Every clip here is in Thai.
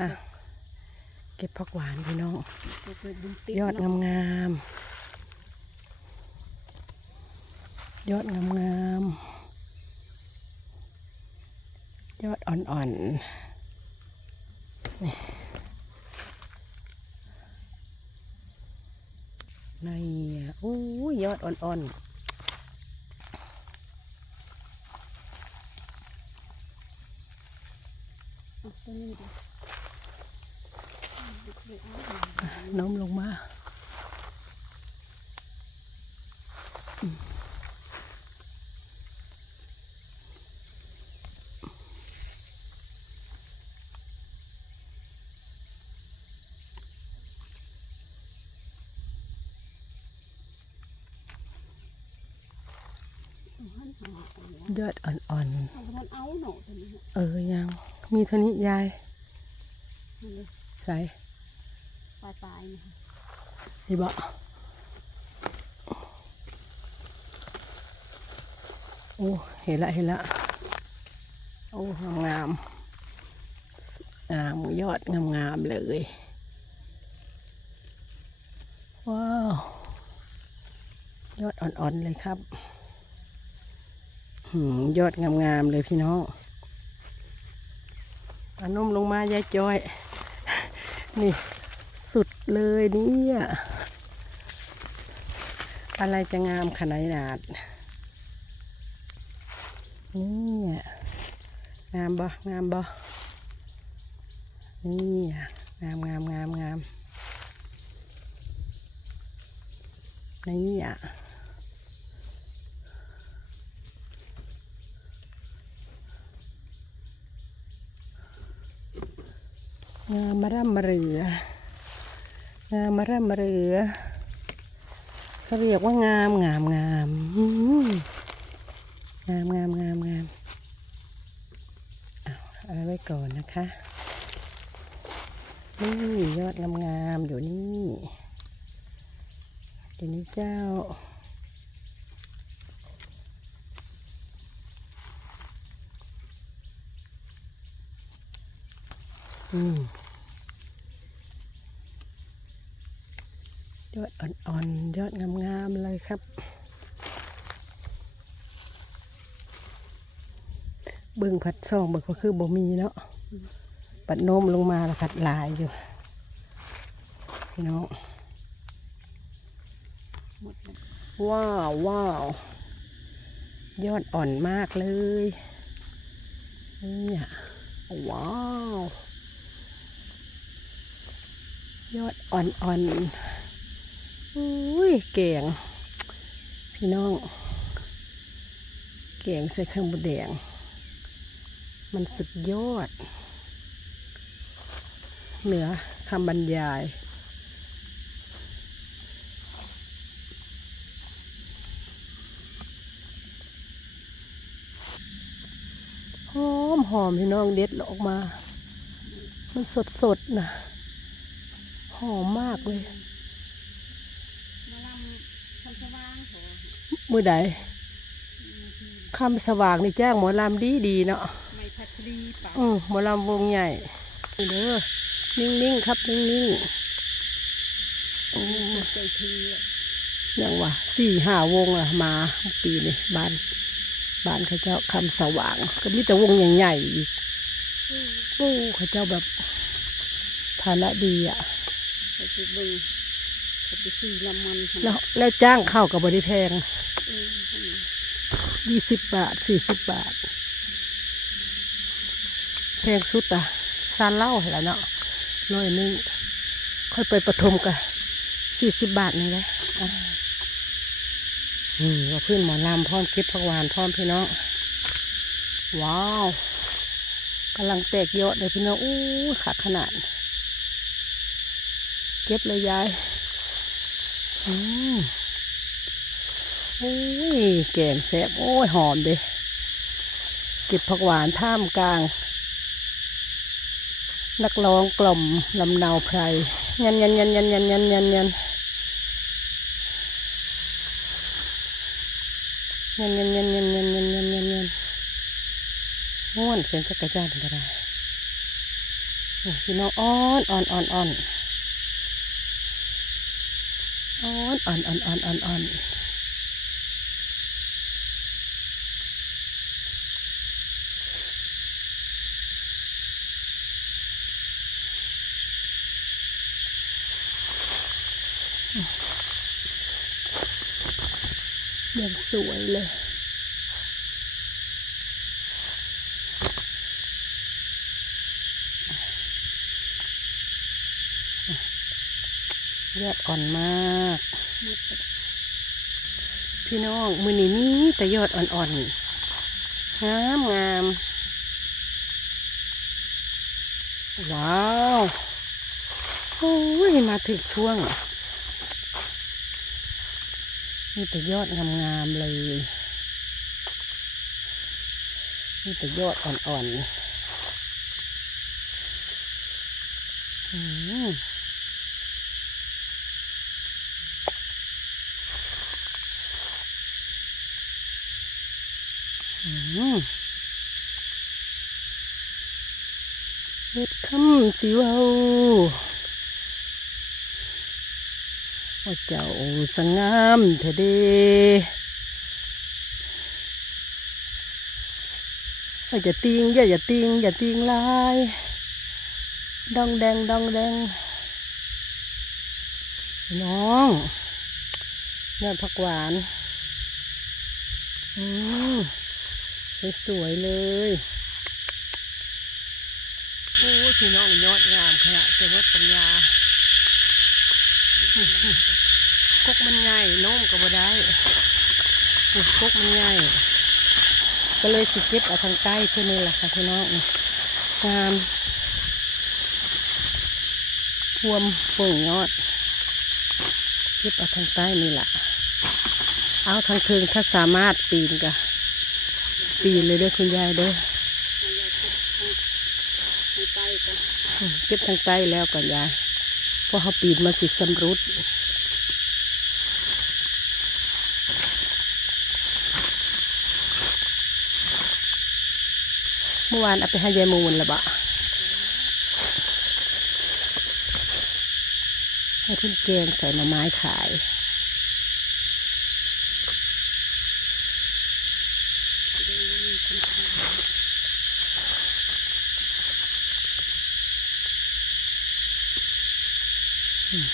อะเก็บผักหวานพี่น้องเกิดบุญติดยอดเนาะงามๆยอดงามๆยอดอ่อนๆนี่นี่อะโอ้ยยอดอ่อนๆ น้อมลงมายอดอ่อนๆ เออ ยัง มีเท่านี้ยาย ใส่ ลายปลายนี่ค่ะนี่บะโอ้เห็นละเห็นละโอ้งามงามงามยอดงามงามเลย ว้าว ยอดอ่อนๆเลยครับหืมยอดงามๆเลยพี่น้องอานุ่มลงมายายจอย นี่ สุดเลยเนี่ยอะไรจะงามขนาดนาดนี่งามบ่ งามบ่ นี่งามงามงามงามนี่อะงามมาร่ำมาเรือามมาร่ำมาเรือเขาเรียกว่างามงามงามงามงามงามงามเอาเอาไว้ก่อนนะคะ นี่ยอดงามงามอยู่นี่อยู่นี่เจ้าอืม ยอดอ่อนๆ ยอดงามๆ เลยครับ เบิ่งผัดซองเบิ่งก็คือบ่มีเนาะปัดโน้มลงมาแล้วผัดลายอยู่ พี่น้องว้าวว้าวยอดอ่อนมากเลยเนี่ยว้าว ยอดอ่อนๆ อุ้ยเก่งพี่น้อง เก่งใส่ข้างบนแดง มันสุดยอด เหนือคำบรรยายหอมหอมพี่น้องเด็ดออกมา มันสดสดๆนะหอมมากเลย มาลำคำสว่างโถ มือใดคำสว่างนี่แจ้งหมอลำดีดีๆเนาะไม่พัชรีป่ะอืมหมอลำวงใหญ่นี่เด้อนิ่งๆครับนิ่งๆโอ้ใจทีเลยยังวะสี่ห้าวงอะมาปีนี้บ้านบ้านเขาเจ้าคำสว่าง ก็มีแต่วงใหญ่ๆอีกโอ้เขาเจ้าแบบฐานะดีอะไปไปเบิ่งเขาไปซื้อลำมันหั่นแล้วแล้วจ้างเข้ากับบริแพงเออหั่นน่ะ ยี่สิบบาทสี่สิบบาทแพงสุดอะซานเล่าให้แล้วเนาะร้อยนึงค่อยไปประทมกันสี่สิบบาทนี่แหละอะนี่ว่าเพื่อนหมอลำพร้อมเก็บผักหวานพร้อมพี่น้องว้าวกำลังแตกเยอดเลยพี่น้องอู้ขาดขนาด เก็บเลยยายอืม โอ้ยแกงแซ่บโอ้ยหอมเด้เก็บผักหวานท่ามกลาง นักร้องกล่อมลำเนาไพรยันยันยันยันยันยันยันยันยันยันยันยันยันยันยันยันยันม้วนเสียงจักรจันทร์ก็ได้พี่น้องอ่อนอ่อนอ่อนอ่อนอ่อนอ่อนอ่อนอ่อนอ่อน อ่อนยังสวยเลย ยอดอ่อนมาก พี่น้องมือนี้มีแต่ยอดอ่อนๆ งามงาม ว้าว โอ้ย มาถึงช่วง มีแต่ยอดงามๆเลย มีแต่ยอดอ่อนๆอืมอืมเฮ็ดคำสิเว้า ว่าเจ้าสงามเถเดว่าจะติงอย่าอย่าติงอย่าติงลายดองแดงดองแดงน้องยอดผักหวานอืมสวยเลยโอ้ยพี่น้องยอดงามขนาดแต่ว่าปัญญา กกมันใหญ่โน้มก็บ่ได้นี่กกมันใหญ่ก็เลยสิเก็บเอาทางใต้เพื่อนี่แหละค่ะพี่น้องงามรวมปุ่งยอดเก็บเอาทางใต้นี่แหละเอาทางเทิงถ้าสามารถปีนกะปีนเลยเด้อคุณยายเด้อไปไปกันอืมเก็บทางใต้แล้วก่อนยายเพราะเขาปีนมาสิสำรุด มื่อวานเอาไปให้ยายมูลละบะให้เพุ่นแกงใส่หน่อไม้ขาย แสดงว่ามีคนทำ โอ้ย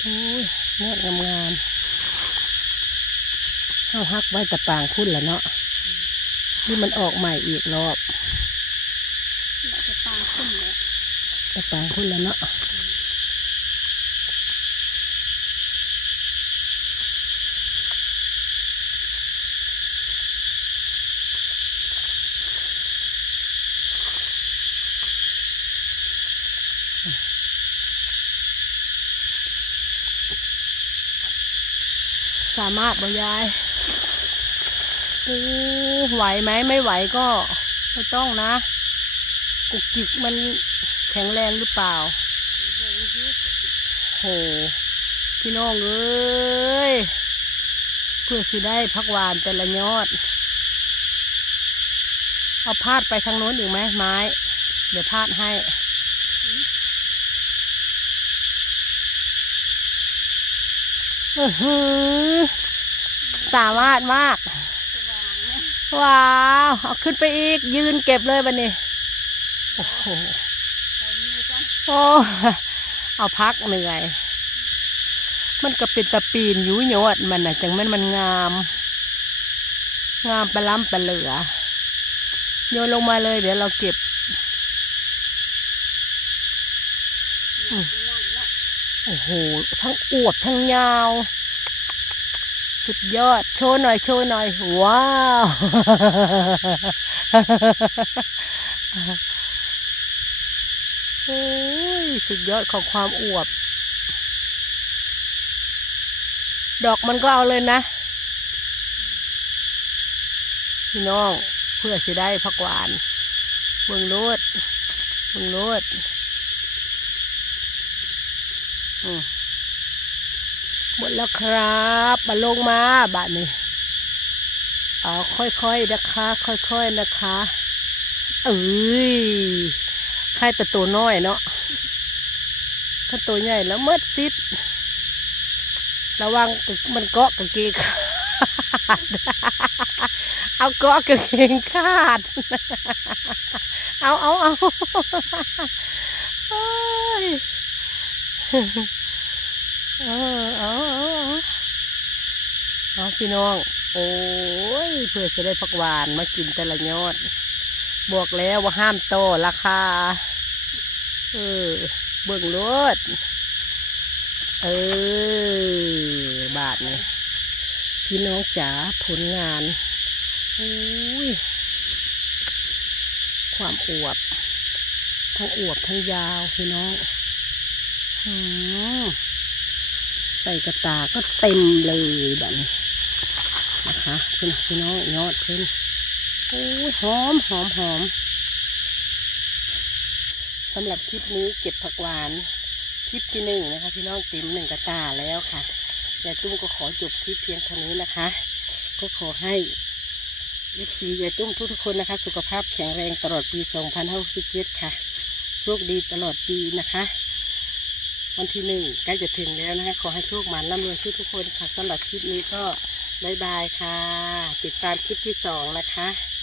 เนื้องามงามๆเอาฮักไว้แต่ปางคุณละเนาะนี่มันออกใหม่อีกรอบเราจะปลาขึ้นแหละแต่ปางคุณละเนาะ สามารถบ่ยายโอ้ไหวไหมไม่ไหวก็ไม่ต้องนะ กุกกิกมันแข็งแรงหรือเปล่า โห พี่น้องเอ้ย เพื่อสิได้พักหวานแต่ละยอด เอาพาดไปทางโน้นอีกไหมไม้ เดี๋ยวพาดให้ อือหือ สามารถมาก ว้าว เอาขึ้นไปอีก ยืนเก็บเลยบันนี้ โอ้โหเอามือกันโอ้เอาพักเหนื่อย มันก็เป็นตะปีนยู่ยยอดมันนะจังแมันมันงาม งามปลาล้ำปลาเหลือ โยนลงมาเลย เดี๋ยวเราเก็บอืม โอ้โห ทั้งอวบทั้งยาว สุดยอด โชว์หน่อย โชว์หน่อย ว้าว โอ้ย สุดยอดของความอวบ ดอกมันก็เอาเลยนะ พี่น้อง เพื่อสิได้พักหวานเบิ่งโลดเบิ่งโลด หมดแล้วครับมาลงมาบาทนี้เอาค่อยๆนะคะ ค่อยๆนะคะ เอ้ยใครแต่ตัวน้อยเนาะถ้าตัวใหญ่แล้วเมื่ดซิดระวังมันเกาะกางเกงขาด เอาเกาะกางเกงขาด เอาเอาเอา เออเอาเอาเอาพี่น้อง โอ้ย เพื่อจะได้ผักหวานมากินแต่ละยอด บอกแล้วว่าห้ามโตราคา เออ เบิ่งรถเออบาทนี่พี่น้องจ๋าผลงานอุ้ยความอวบ ทั้งอวบทั้งยาวพี่น้อง ใส่กระตาก็เต็มเลยแบบนี้นะคะพี่น้องพี่น้องยอดขึ้นโอ้ยหอมหอมหอมสำหรับคลิปนี้เก็บผักหวานคลิปที่หนึ่งนะคะ พี่น้องเต็มหนึ่งกระตาแล้วค่ะยายตุ้มก็ขอจบคลิปเพียงเท่านี้นะคะ ก็ขอให้เอฟซียายตุ้มทุกๆคนนะคะ สุขภาพแข็งแรงตลอดปี 2567ค่ะโชคดีตลอดปีนะคะ วันที่หนึ่งใกล้จะถึงแล้วนะคะขอให้โชคมันร่ำรวยทุกๆคนค่ะสำหรับคลิปนี้ก็บายบายค่ะ ติดตามคลิปที่สองนะคะ